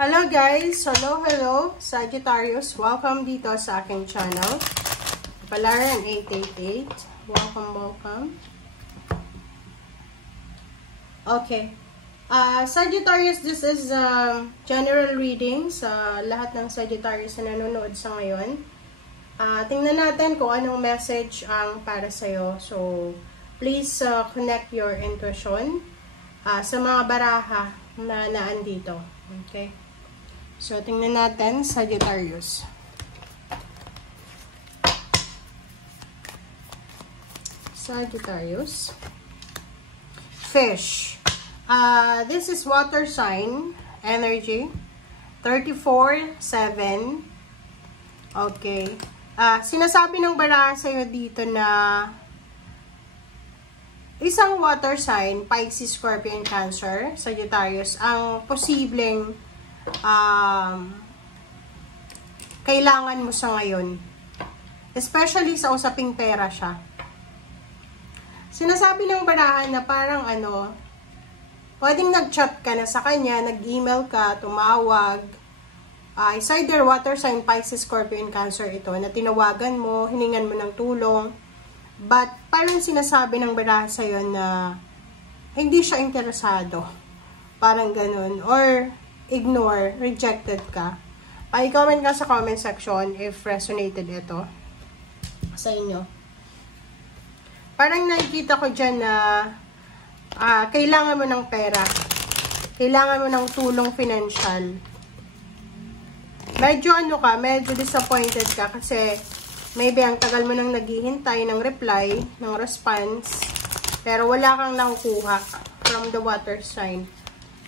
Hello guys! Hello! Sagittarius, welcome dito sa aking channel. Palaran 888. Welcome. Okay. Sagittarius, this is general reading sa lahat ng Sagittarius na nanonood sa ngayon. Tingnan natin kung anong message ang para sa'yo. So, please connect your intuition sa mga baraha na naandito. Okay? So, tingnan natin, Sagittarius. Sagittarius. Fish. This is water sign energy. 34-7. Okay. Sinasabi ng baraha sa'yo dito na isang water sign, Pisces, Scorpion, Cancer, Sagittarius, ang posibleng kailangan mo sa ngayon. Especially sa usaping pera siya. Sinasabi ng barahan na parang pwedeng nag-chat ka na sa kanya, nag-email ka, tumawag. It's either water sign, Pisces, Scorpion, Cancer ito, na tinawagan mo, hiningan mo ng tulong. But parang sinasabi ng baraha sa'yo na hindi siya interesado. Parang ganun. Or ignore, rejected ka. I-comment ka sa comment section if resonated ito sa inyo. Parang nakikita ko dyan na kailangan mo ng pera. Kailangan mo ng tulong financial. Medyo medyo disappointed ka kasi maybe ang tagal mo nang naghihintay ng reply, ng response, pero wala kang nakukuha from the water sign.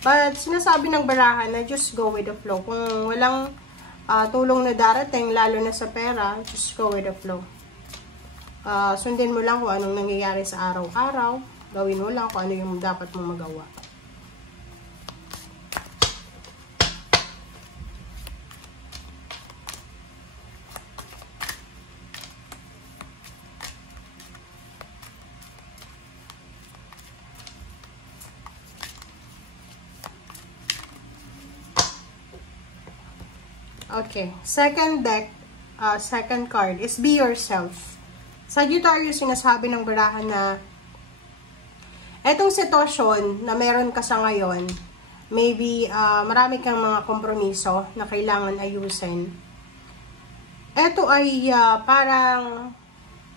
But sinasabi ng baraha na just go with the flow. Kung walang tulong na darating, lalo na sa pera, just go with the flow. Sundin mo lang kung anong nangyayari sa araw-araw. Gawin mo lang kung ano yung dapat mo magawa. Okay, second deck, second card is be yourself. Sagittarius, sinasabi ng baraha na etong sitwasyon na meron ka sa ngayon, maybe marami kang mga kompromiso na kailangan ayusin. Ito ay parang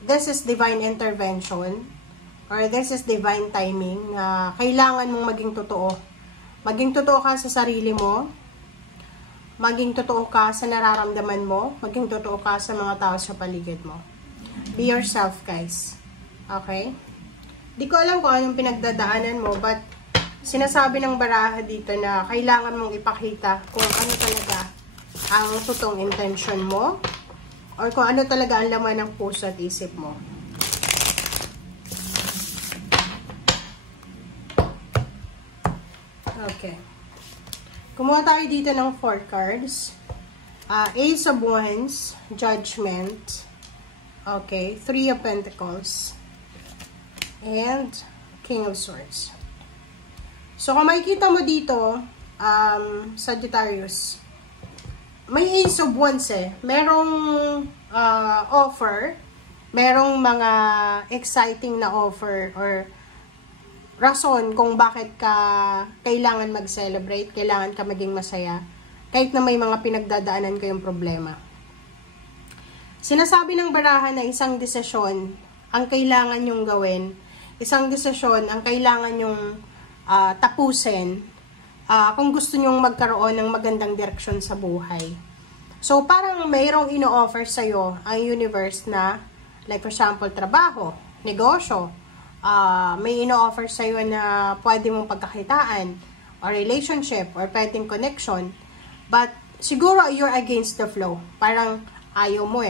this is divine intervention or this is divine timing na kailangan mong maging totoo. Maging totoo ka sa sarili mo. Maging totoo ka sa nararamdaman mo. Maging totoo ka sa mga tao sa paligid mo. Be yourself, guys. Okay? Di ko alam kung anong pinagdadaanan mo, but sinasabi ng baraha dito na kailangan mong ipakita kung ano talaga ang totoong intention mo or kung ano talaga ang laman ng puso at isip mo. Okay. Kumuha tayo dito ng 4 cards. Ace of Wands, Judgment. Okay, 3 of Pentacles. And King of Swords. So, kung makikita mo dito, Sagittarius, may Ace of Wands Merong offer, merong mga exciting na offer or rason kung bakit ka kailangan mag-celebrate, kailangan ka maging masaya, kahit na may mga pinagdadaanan kayong problema. Sinasabi ng baraha na isang desisyon ang kailangan nyong gawin, isang desisyon ang kailangan nyong tapusin kung gusto nyong magkaroon ng magandang direksyon sa buhay. So, parang mayroong ino-offer sa'yo ang universe na, like for example, trabaho, negosyo, may ino-offer sa'yo na pwede mong pagkakitaan or relationship or pwedeng connection, but siguro you're against the flow. Parang ayaw mo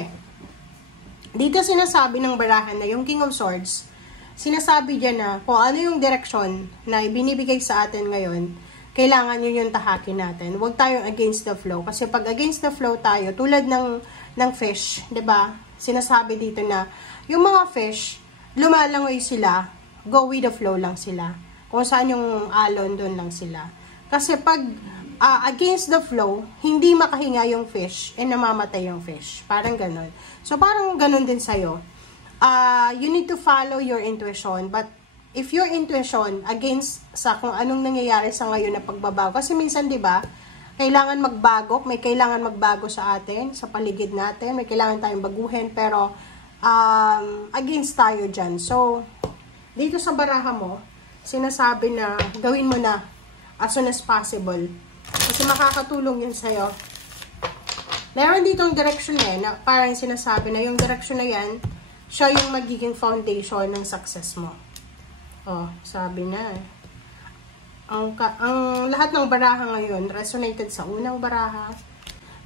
Dito sinasabi ng barahan na yung King of Swords, sinasabi dyan na kung ano yung direksyon na ibinibigay sa atin ngayon, kailangan yun yung tahakin natin. Huwag tayong against the flow. Kasi pag against the flow tayo, tulad ng fish, 'di ba? Sinasabi dito na yung mga fish, lumalangoy sila, go with the flow lang sila. Kung saan yung alon, doon lang sila. Kasi pag against the flow, hindi makahinga yung fish and namamatay yung fish. Parang ganun. So, parang ganun din sa'yo. You need to follow your intuition, but if your intuition against sa kung anong nangyayari sa ngayon na pagbabago, kasi minsan, di ba, kailangan magbago, may kailangan magbago sa atin, sa paligid natin, may kailangan tayong baguhin, pero against tayo dyan. So, dito sa baraha mo, sinasabi na gawin mo na as soon as possible. Kasi makakatulong yun sa'yo. Meron ditong direction na parang sinasabi na yung direction na yan, siya yung magiging foundation ng success mo. Oh, sabi na. Ang lahat ng baraha ngayon, resonated sa unang baraha.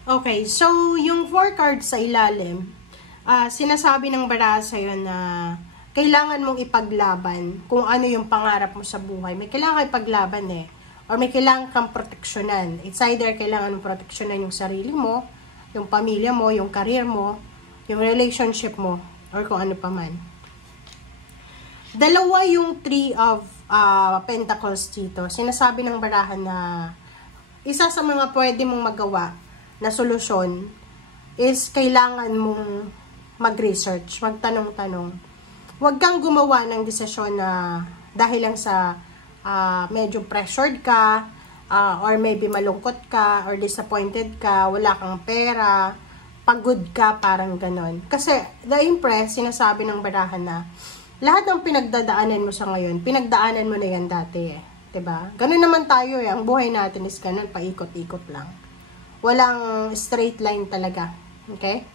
Okay, so yung 4 cards sa ilalim, sinasabi ng baraha sa'yo na kailangan mong ipaglaban kung ano yung pangarap mo sa buhay. May kailangan ipaglaban or may kailangan kang proteksyonan. It's either kailangan mong proteksyonan yung sarili mo, yung pamilya mo, yung career mo, yung relationship mo, or kung ano pa man. Dalawa yung 3 of Pentacles dito. Sinasabi ng barahan na isa sa mga pwede mong magawa na solusyon is kailangan mong mag-research, magtanong-tanong. Huwag kang gumawa ng desisyon na dahil lang sa medyo pressured ka, or maybe malungkot ka, or disappointed ka, wala kang pera, pagod ka, parang ganon. Kasi, the Empress, sinasabi ng barahan na, lahat ng pinagdadaanan mo sa ngayon, pinagdaanan mo na yan dati Diba? Ganon naman tayo ang buhay natin is ganon, paikot-ikot lang. Walang straight line talaga. Okay?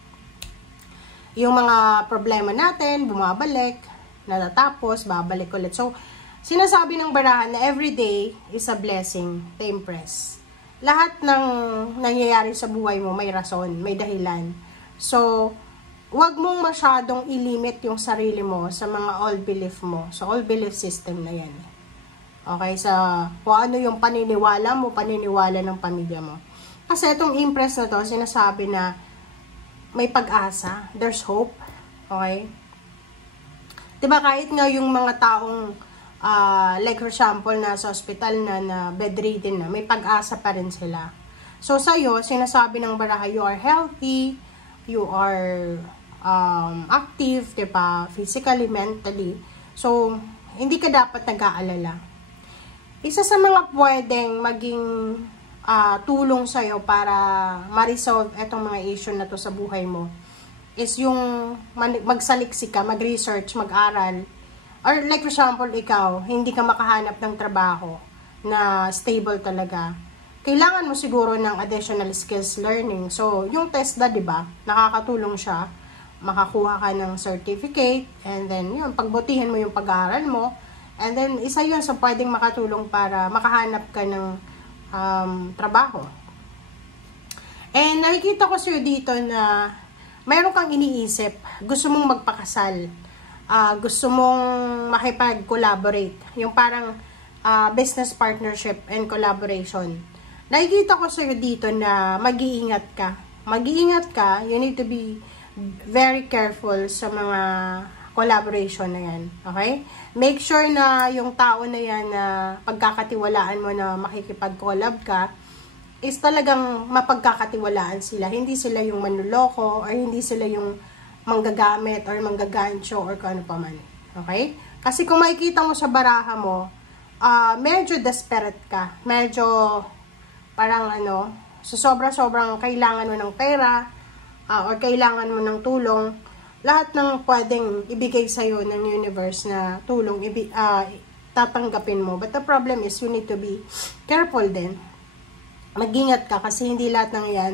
Yung mga problema natin, bumabalik, natatapos, babalik ulit. So, sinasabi ng barahan na everyday is a blessing, the Empress. Lahat ng nangyayari sa buhay mo, may rason, may dahilan. So, wag mong masyadong ilimit yung sarili mo sa mga old belief mo, sa old belief system na yan. Okay, sa kung ano yung paniniwala mo, paniniwala ng pamilya mo. Kasi itong Empress na to, sinasabi na may pag-asa, there's hope. Okay? Diba kahit nga yung mga taong like for example, nasa hospital na bedridden na, may pag-asa pa rin sila. So, sa'yo, sinasabi ng baraha, you are healthy, you are active, diba? Physically, mentally. So, hindi ka dapat nag-aalala. Isa sa mga pwedeng maging tulong sa'yo para ma-resolve etong mga issue na to sa buhay mo is yung magsaliksik ka, mag-research, mag-aral. Or like for example, ikaw, hindi ka makahanap ng trabaho na stable talaga. Kailangan mo siguro ng additional skills learning. So, yung TESDA, di ba? Nakakatulong siya. Makakuha ka ng certificate. And then, yun, pagbutihin mo yung pag-aaral mo. And then, isa yun sa pwedeng makatulong para makahanap ka ng trabaho. And nakikita ko sa'yo dito na mayroon kang iniisip. Gusto mong magpakasal. Gusto mong makipag-collaborate. Yung parang business partnership and collaboration. Nakikita ko sa'yo dito na mag-iingat ka. Mag-iingat ka, you need to be very careful sa mga collaboration na yan. Okay? Make sure na yung tao na yan na pagkakatiwalaan mo na makikipag-collab ka, is talagang mapagkakatiwalaan sila. Hindi sila yung manloloko or hindi sila yung manggagamit or manggagancho or kung ano pa man. Okay? Kasi kung makikita mo sa baraha mo, medyo desperate ka. Medyo parang so sobra-sobrang kailangan mo ng pera or kailangan mo ng tulong. Lahat ng pwedeng ibigay sa'yo ng universe na tulong, tatanggapin mo. But the problem is, you need to be careful din. Mag-ingat ka kasi hindi lahat ng yan,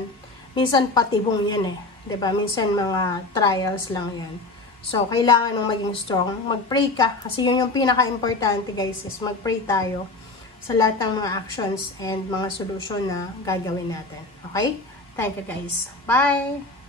minsan patibong yan diba? Minsan mga trials lang yan. So, kailangan mong maging strong. Mag-pray ka. Kasi yun yung pinaka-importante guys is mag-pray tayo sa lahat ng mga actions and mga solusyon na gagawin natin. Okay? Thank you guys. Bye!